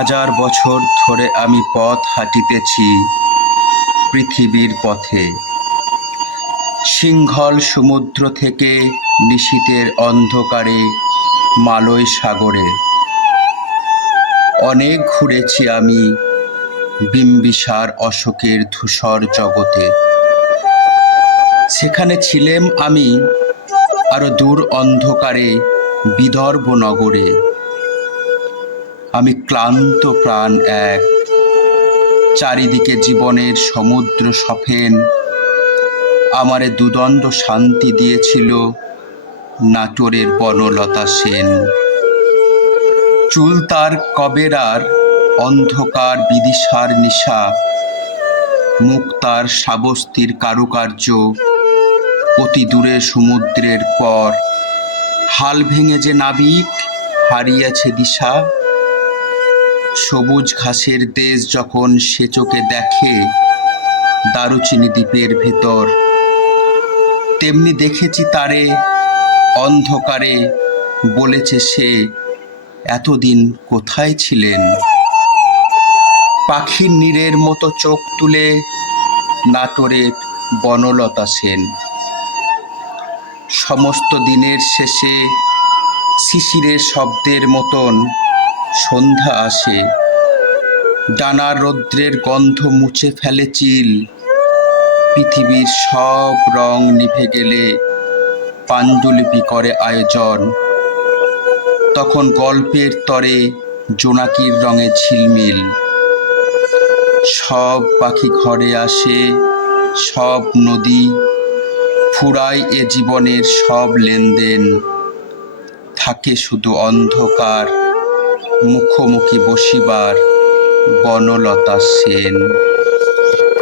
হাজার বছর ধরে আমি পথ হাঁটিতেছি পৃথিবীর পথে, সিংহল সমুদ্র থেকে নিশীথের অন্ধকারে মালয় সাগরে। অনেক ঘুরেছি আমি বিম্বিসার অশোকের ধূসর জগতে। সেখানে ছিলাম আমি আরো দূর অন্ধকারে বিদর্ভ নগরে। আমি ক্লান্ত প্রাণ এক, চারিদিকে জীবনের সমুদ্র সফেন। আমারে দুদণ্ড শান্তি দিয়েছিল নাটোরের বনলতা সেন। চুল তার কবেরার অন্ধকার বিদিশার নিশা, মুখ তার শ্রাবস্তির কারুকার্য। অতি দূরে সমুদ্রের পর হাল ভেঙে যে নাবিক হারিয়েছে দিশা। সবুজ ঘাসের দেশ যখন সে চোখে দেখে দারুচিনি দ্বীপের ভেতর, তেমনি দেখেছি তারে অন্ধকারে। বলেছে সে, এতদিন কোথায় ছিলেন? পাখির নীড়ের মতো চোখ তুলে নাটোরের বনলতা সেন। সমস্ত দিনের শেষে শিশিরের শব্দের মতন সন্ধ্যা আসে। ডানার রৌদ্রের গন্ধ মুছে ফেলে চিল। পৃথিবীর সব রং নিভে গেলে পাণ্ডুলিপি করে আয়োজন। তখন গল্পের তরে জোনাকির রঙে ঝিলমিল। সব পাখি ঘরে আসে, সব নদী ফুরায় এ জীবনের সব লেনদেন। থাকে শুধু অন্ধকার মুখোমুখি বসিবার বনলতা সেন।